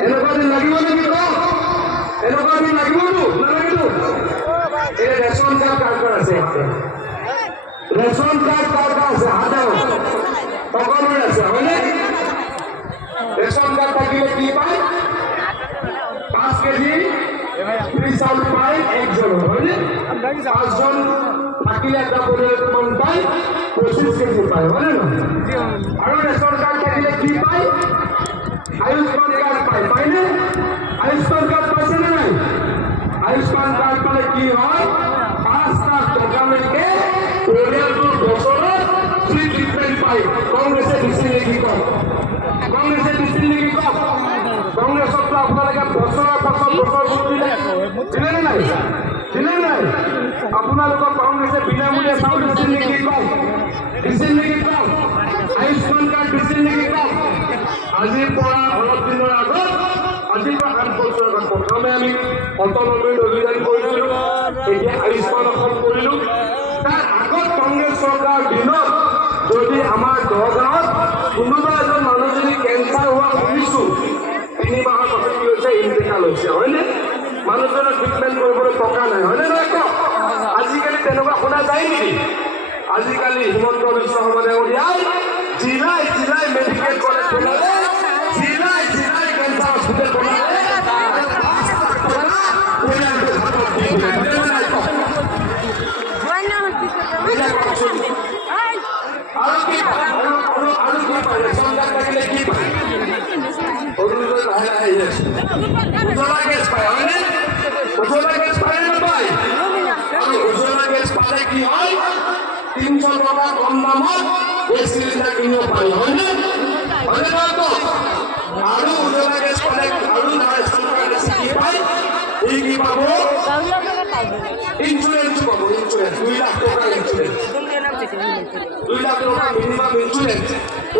এনেকুৱা দিন লাগিব নেকি কওক? এনেকুৱা দিন লাগিবতো নালাগিব? এই ৰেচন কাৰ্ড কাৰ আছে? ৰেচন কাৰ্ড কাৰ আছে? হাতে সকলোৰে আছে হয়নে? ৰেচন কাৰ্ড থাকিলে কি পায়? 5 কেজি ফ্ৰী চাউল পায় একজনৰ হয়নে? 5জন থাকিলে এটা পৰিয়াল কিমান পায়? 25 কেজি পায় হয়নে নহয়? আৰু ৰেচন কাৰ্ড থাকিলে কি পায়? আয়ুষ্মান কাৰ্ড পায় পায়নে? আয়ুষ্মান কাৰ্ড পাইছে নে নাই? আয়ুষ্মান কাৰ্ড পালে কি হয়? 5 লাখ টকালৈকে পৰিয়ালটোৰ বছৰত ফ্ৰী ট্ৰিটমেণ্ট পায়। কংগ্ৰেছে দিছিল নেকি কওক? কংগ্ৰেছে দিছিল নেকি কওক? কংগ্ৰেছতো আপোনালোকে বছৰৰ পাছত বছৰ ভোট দিলে নে নাই? দিলে নাই? আপোনালোকক কংগ্ৰেছে বিনামূলীয়া চাউল দিছিল নেকি কওক? দিছিল নেকি কওক? আয়ুষ্মান কাৰ্ড দিছিল নেকি কওক? আজিৰ পৰা অলপ দিনৰ আগত, আজিৰ পৰা 8 বছৰ আগত প্ৰথমে আমি অটল অমৃত অভিযান কৰিছিলোঁ, এতিয়া আয়ুষ্মান অসম কৰিলোঁ। তাৰ আগত কংগ্ৰেছ চৰকাৰৰ দিনত যদি আমাৰ 10 গাঁৱত কোনোবা এজন মানুহ যদি কেঞ্চাৰ হোৱা শুনিছোঁ, 3 মাহৰ পাছত কি হৈছে? ইন্তেকাল হৈছে হয়নে? মানুহজনৰ ট্ৰিটমেণ্ট কৰিবলৈ টকা নাই হয়নে নহয় কওক? আজিকালি তেনেকুৱা শুনা যায় নেকি? আজিকালি হিমন্ত বিশ্ব শৰ্মা ডাঙৰীয়াই জিলাই জিলাই মেডিকেল কলেজ বনালে, জিলাই জিলাই কেঞ্চাৰ হস্পিটেল বনালে, আৰু কি পায়? ৰেচন কাৰ্ড থাকিলে কি পায়? অৰুণোদয় লাহে লাহে আহি আছে। উজ্জ্বলা গেছ পায় হয়নে? উজ্জ্বলা গেছ পায় নাপায়? আৰু উজ্জ্বলা গেছ পালে কি হয়? 300 টকা কম দামত গেছ চিলিণ্ডাৰ কিনিব পাৰি হয়নে? হয়নে নহয় কওক? আৰু উজ্জ্বলা গেছ পালে আৰু ৰেচন কাৰ্ড কি পায়? ই কি পাব? ইঞ্চুৰেঞ্চ পাব। ইঞ্চুৰেঞ্চ 2 লাখ টকাৰ ইঞ্চুৰেঞ্চ, 2 লাখ টকা মিনিমাম ইঞ্চুৰেঞ্চ।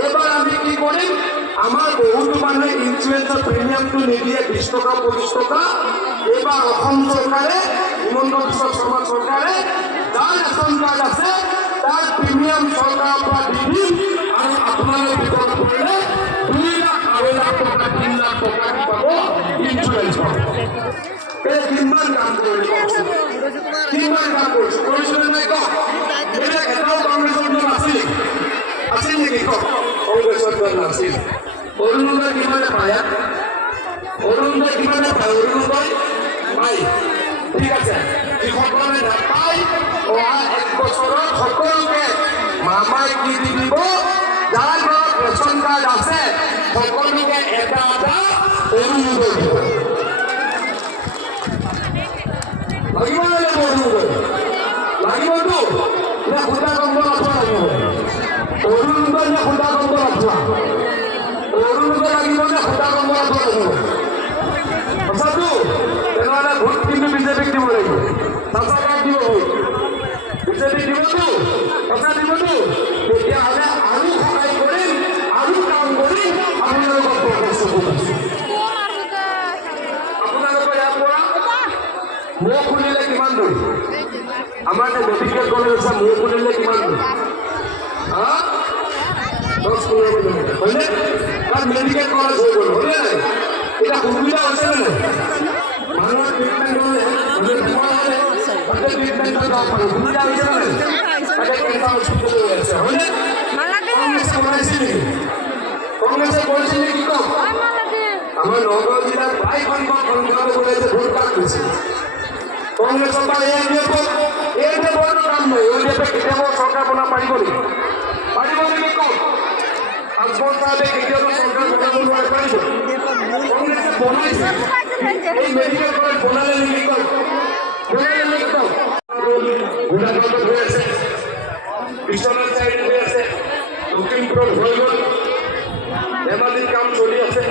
এবার আমি কি করি? আমার বহুতো মানুষ ইন্স্যুরেন্সের প্রিমিয়ামটো নিদিয়ে 20 টাকা 25 টাকা। এবার অসম সরকারে, হিমন্ত বিশ্ব শর্মা সরকারে যার রেশন কার্ড আছে তার প্রিমিয়াম সরকারের পৰা দি দিম আৰু আপোনালোকে বিপদ পৰিলে 2 লাখ 2.5 লাখ টকা 3 লাখ টকা কি পাব? ইন্স্যুরেন্স পাব। এই কিমান কাম কৰিলে কওকচোন? কিমান কাম কৰিছিলে নাই কওক? এটাও কংগ্ৰেছৰ দল আছিল নেকি কওক? কংগ্ৰেছৰ দল নাছিল। অৰুণোদয় কিমানে পায়? অৰুণোদয় কিমানে পায়? অৰুণোদয় পায় ঠিক আছে। যিসকলে নাপায় অহা 1 বছৰত সকলোকে মামাই কি দি দিব? যাৰ ঘৰত ৰেচন কাৰ্ড আছে সকলোকে এটা এটা অৰুণোদয় দিব। লাগিব নালাগিব? অৰুণোদয় লাগিবতো নে সুদা কম্বল আঁঠুৱা লাগিব? অৰুণোদয় নে সুদা কম্বল আঁঠুৱা? অৰুণোদয় লাগিব নে সুদা কম্বল আঁঠুৱা লাগিব? সঁচাটো? তেনেহ'লে ভোট কিন্তু বিজেপিক দিব লাগিব। সঁচা কাক দিব ভোট? বিজেপিক দিবতো? সঁচা দিবতো? তেতিয়াহ'লে আৰু সহায় কৰিম আৰু কাম কৰিম। আপোনালোকক আপোনালোকৰ ইয়াৰ পৰা মৌ খুলিলে কিমান দূৰ? আমাৰ যে মেডিকেল কলেজ আছে মৌ খুলিলে কিমান দূৰ? 10-15 কিলোমিটাৰ হয়নে? তাত মেডিকেল কলেজ হৈ গ'ল হয়নে? এতিয়া সুবিধা হৈছে নে নাই? মানুহৰ ট্ৰিটমেণ্ট হ'লে তাতে ট্ৰিটমেণ্ট কৰিব পাৰে। সুবিধা হৈছে নে নাই? তাতে কেঞ্চাৰ হস্পিটেল হৈ আছে হয়নে? কংগ্ৰেছে বনাইছিল নেকি? কংগ্ৰেছে কৰিছিল নেকি কওক? আমাৰ নগাঁও জিলাত প্ৰায় সংখ্যক বনাইছে। ভোট কাক দিছিল? কংগ্ৰেছৰ পৰা এই দেৱৰটো কাম নহয়। এই কেতিয়াবা চৰকাৰ বনাব পাৰিব নেকি? পাৰিব নেকি কওক? আকবৰ চাহাবে কেতিয়াবা চৰকাৰ বনাব নোৱাৰে পাৰিব? কংগ্ৰেছে বনাইছে। এই মেডিকেল কলেজ বনালে নেকি কওক? বনালে নেকি কওক? গোলাঘাটত হৈ আছে, বিশ্বনাথ চাৰিআলিত হৈ আছে, লখিমপুৰত হৈ গ'ল, ধেমাজিত কাম চলি আছে,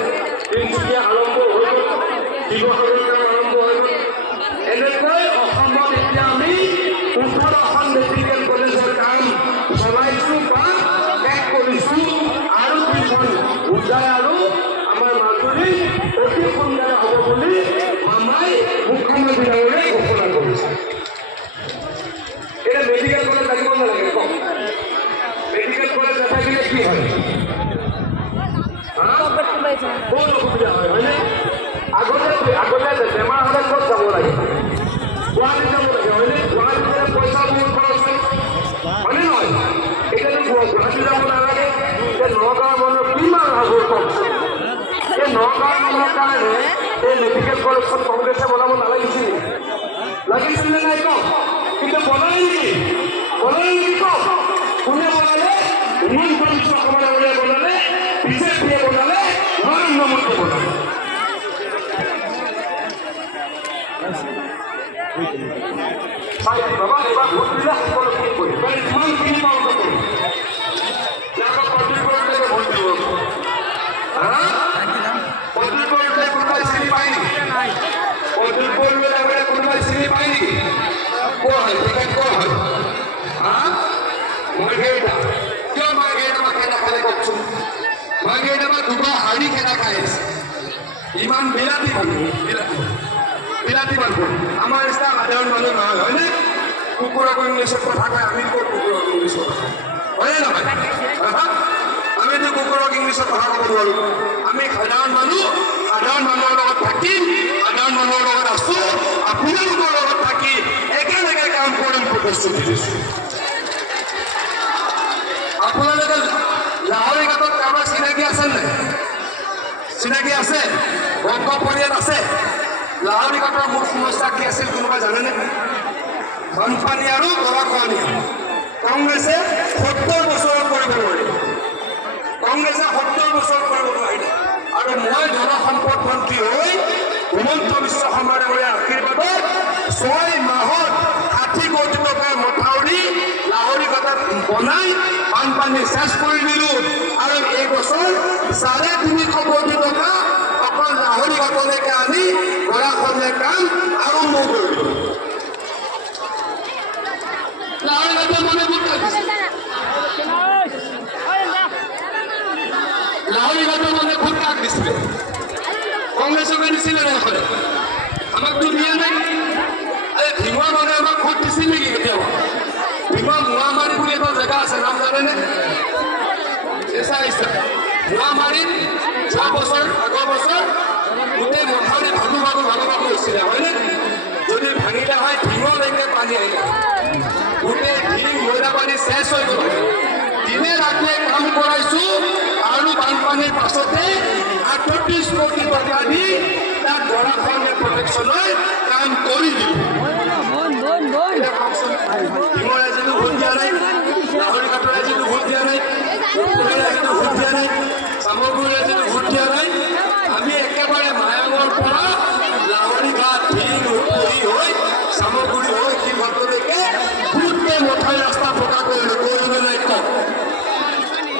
তিনিচুকীয়া আৰম্ভ হৈ গ'ল, শিৱসাগৰৰ কাম আৰম্ভ হৈ গ'ল। এনেকৈ অসমত এতিয়া আমি 18খন মেডিকেল কলেজৰ কাম চলাইছোঁ বা শেষ কৰিছোঁ। আৰু 2খন উজাই আৰু আমাৰ মাজুলী অতি সোনকালে হ'ব বুলি মামাই মুখ্যমন্ত্ৰী ডাঙৰীয়াই ঘোষণা কৰিছে। এতিয়া মেডিকেল কলেজ লাগিব নালাগে কওক? মেডিকেল কলেজ নাথাকিলে কি হয়? বহুত অসুবিধা হয় হয়নে? নগাঁৱৰ মানুহৰ কাৰণে এই মেডিকেল কলেজখন কংগ্ৰেছে বনাব নালাগিছিল লাগিছিল নে নাই কওক কিন্তু বনালে নেকি কওক কোনে বনালে হিমন্ত বিশ্ব শৰ্মা ডাঙৰীয়াই বনালে বিজেপিয়ে বনালে নৰেন্দ্ৰ মোদীয়ে বনালে বাবা এবাৰ ভোট দিলে সকলো ঠিক কৰিম যিমানখিনি পাওঁ কৰিম ভোট দিব কোনোবাই চিনি পায় নেকি কোনোবাই চিনি পায় নেকি কোৱা হয় কোৱা হয় মাৰ্ঘেৰিটা কিয় মাৰ্ঘেৰিটা খেলা খালে কওকচোন মাৰ্ঘেৰিটা দুবাৰ হাৰি খেলা খাই আছে ইমান বিলাতী মানুহ আমাৰ নিচিনা সাধাৰণ মানুহ নহয় হয়নে কুকুৰক ইংলিছত কথা কয় আমি ক'ত কুকুৰক ইংলিছত হয়নে নহয় আমিতো কুকুৰক ইংলিছত কথা ক'ব নোৱাৰো আমি সাধাৰণ মানুহৰ লগত থাকিম সাধাৰণ মানুহৰ লগত আছো আপোনালোকৰ লগত থাকি একেলগে কাম কৰিম প্ৰতিশ্ৰুতি দিছো আপোনালোকে লাহৰীঘাটত কাৰোবাৰ চিনাকি আছে নাই চিনাকি আছে বংশ পৰিয়াল আছে লাহৰীঘাটৰ মূল সমস্যা কি আছিল কোনোবাই জানেনে বানপানী আৰু গৰাখহনীয়া কংগ্ৰেছে 70 বছৰত কৰিব নোৱাৰিলে আৰু মই জনসম্পদ মন্ত্ৰী হৈ হিমন্ত বিশ্ব শৰ্মা ডাঙৰীয়াৰ আশীৰ্বাদত 6 মাহত 60 কোটি টকাৰ মথাউৰি লাহৰীঘাটত বনাই বানপানী চেছ কৰি দিলোঁ আৰু এই বছৰ 350 কোটি টকা অকল লাহৰীঘাটলৈকে আনি গৰাখহনীয়াৰ কাম আৰম্ভ কৰিলোঁ লাহৰীঘাটৰ মানে ভোট লাগিছে লাহৰীঘাটৰ মানে ভোট কাক দিছিলে কংগ্ৰেছকে দিছিলে নহয় আমাকতো দিয়া নাই ভীমৰ মানে আমাক ভোট দিছিল নেকি কেতিয়াবা ভীমৰ মোৱামাৰী বুলি এটা জেগা আছে নাম জানেনে মোৱামাৰীত 6 বছৰ আগৰ বছৰ গোটেই মথাউৰি ভাগু হৈছিলে হয়নে যদি ভাঙিলে হয় ভীমলৈকে পানী আহিলে গোটেই ভীম মৈৰা পানী চেছ হৈ গ'ল দিনে ৰাতিয়ে কাম কৰাইছো আৰু বানপানীৰ পাছতে 38 কোটি টকা দি তাত গৰাখহনীয়া প্ৰটেকশ্যনৰ কাম কৰি দিলোঁ ভীমৰ ৰাইজেতো ভোট দিয়া নাই লাহৰীঘাটৰ ৰাইজেতো ভোট দিয়া নাই ৰাইজেতো ভোট দিয়া নাই চামগুৰি ৰাইজেতো ভোট দিয়া নাই আমি একেবাৰে মায়াঙৰ পৰা লাহৰীঘাট হৈ চামগুৰি হৈ শিৱসাগৰলৈকে গোটেই মথাউৰি ৰাস্তা পকা কৰিলোঁ কৰিব নাই কওক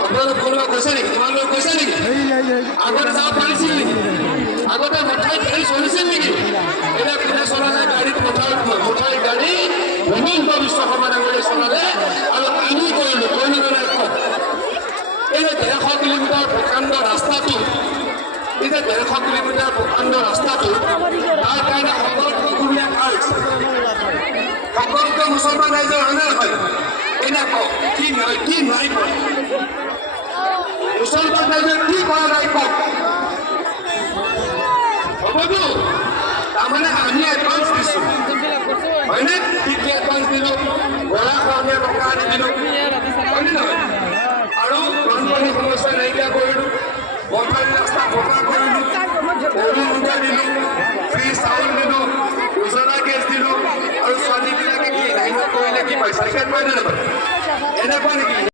আপোনালোক কোনোবা কৈছে নেকি তোমালোক কৈছে নেকি আগতে যাব পাৰিছিল নেকি আগতে মথাউৰি গাড়ী চলিছিল নেকি এতিয়া কোনে চলালে গাড়ীত মথাউৰি গাড়ী হিমন্ত বিশ্ব শৰ্মা ডাঙৰীয়াই চলালে আৰু আমি কৰিলোঁ কৰিব নাই কওক এই যে 150 কিলোমিটাৰ প্ৰকাণ্ড ৰাস্তাটো তাৰ কাৰণে সকলোৱে কাৰ সকলোকে মুছলমান ৰাইজৰ হয়নে নহয় এনে কওক কি নাই কওক মুছলমান ৰাইজে কি কৰা নাই কওক হ'বতো তাৰমানে আমি এডভান্স দিছোঁ হয়নে কি এডভান্স দিলোঁ গৰাখহনীয়া টকা আনি দিলোঁ হয়নে নহয় আৰু বানপানীৰ সমস্যা নাইকিয়া কৰিলোঁ মথাউৰি ৰাস্তা পকা কৰিলোঁ অৰুণোদয় দিলোঁ ফ্ৰী চাউল দিলোঁ উজলা গেছ দিলোঁ আৰু ছোৱালীবিলাকে কি লাইনত কৰিলে কি পায় চাইকেল পায় নে নাপায়